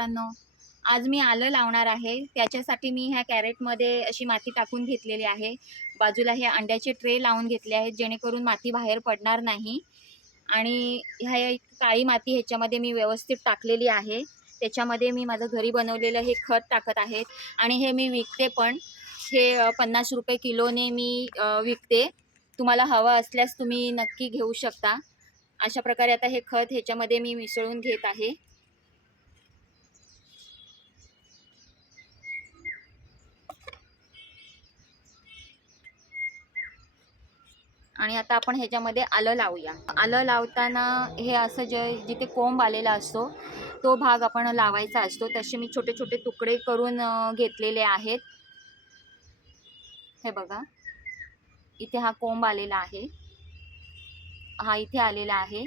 मित्रांनो, आज मी आलं लावणार आहे। त्याच्यासाठी मी ह्या कॅरेटमध्ये अशी माती टाकून घेतलेली आहे। बाजूला हे अंड्याचे ट्रे लावून घेतले आहेत जेणेकरून माती बाहेर पडणार नाही। आणि ह्या एक काळी माती ह्याच्यामध्ये मी व्यवस्थित टाकलेली आहे। त्याच्यामध्ये मी माझं घरी बनवलेलं हे खत टाकत आहे आणि हे मी विकते पण। हे 50 रुपये किलोने मी विकते। तुम्हाला हवं असल्यास तुम्ही नक्की घेऊ शकता। अशा प्रकारे आता हे खत ह्याच्यामध्ये मी मिसळून घेत आहे। आणि आता आपण ह्याच्यामध्ये आलं लावूया। आलं लावताना हे असं जिथे कोंब आलेला असतो तो भाग आपण लावायचा असतो। तसे मी छोटे छोटे तुकडे करून घेतलेले आहेत। हे बघा, इथे हा कोंब आलेला आहे, हा इथे आलेला आहे।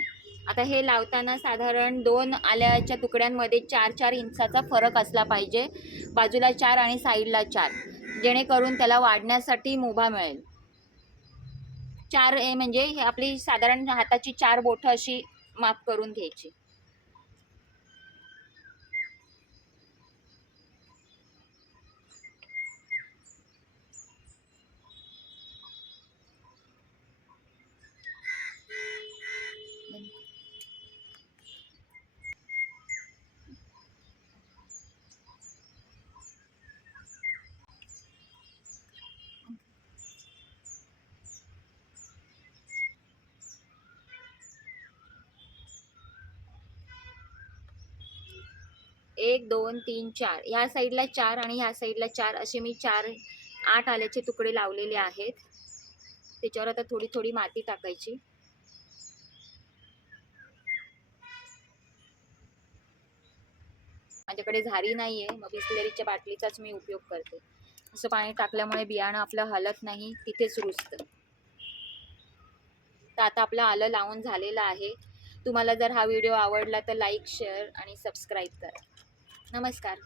आता हे लावताना साधारण 2 आल्याच्या तुकड्यांमध्ये 4-4 इंचाचा फरक असला पाहिजे। बाजूला 4 आणि साईडला 4, जेणेकरून त्याला वाढण्यासाठी मुभा मिळेल। 4 म्हणजे हे आपली साधारण हाताची 4 बोटं अशी माप करून घ्यायची। एक 2 3 4 ह्या साईडला 4 आणि ह्या साईडला 4 असे मी 8 आल्याचे तुकडे लावलेले आहेत। त्याच्यावर आता थोडी थोडी माती टाकायची। माझ्याकडे झारी नाहीये, मग बिसलेरीच्या बाटलीचाच मी उपयोग करते। असं पाणी टाकल्यामुळे बियाणं आपलं हलत नाही, तिथेच रुजतं। तर आता आपलं आलं लावून झालेलं आहे। तुम्हाला जर हा व्हिडिओ आवडला तर लाईक, शेअर आणि सबस्क्राईब करा। नमस्कार।